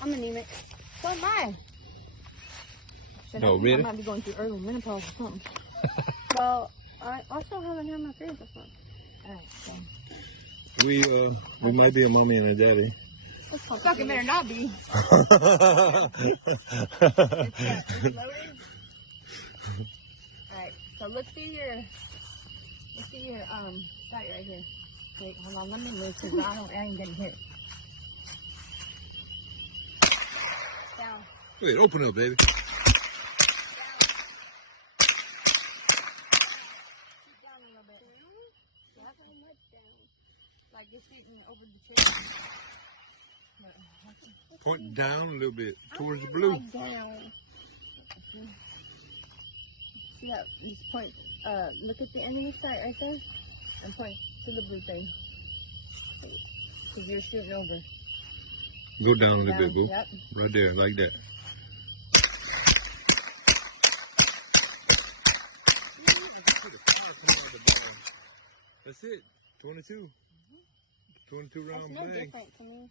I'm anemic. So am I. Oh, really? I might be going through early menopause or something. Well, I also haven't had my period this month. Alright, so. We might be a mommy and a daddy. Fucking better not be. It's loaded. Alright, so let's see your site right here. Wait, hold on, let me move because I ain't getting hit. Down. Wait, open up, baby. Keep down a little bit. Yep. Like you're shooting over the chair. Point down a little bit towards the blue. Like down. See that? Just point. Look at the enemy sight right there, and point to the blue thing. Cause you're shooting over. Go down a little bit, boo. Yep. Right there, like that. That's it. 22. 22 round That's no bang. different to me.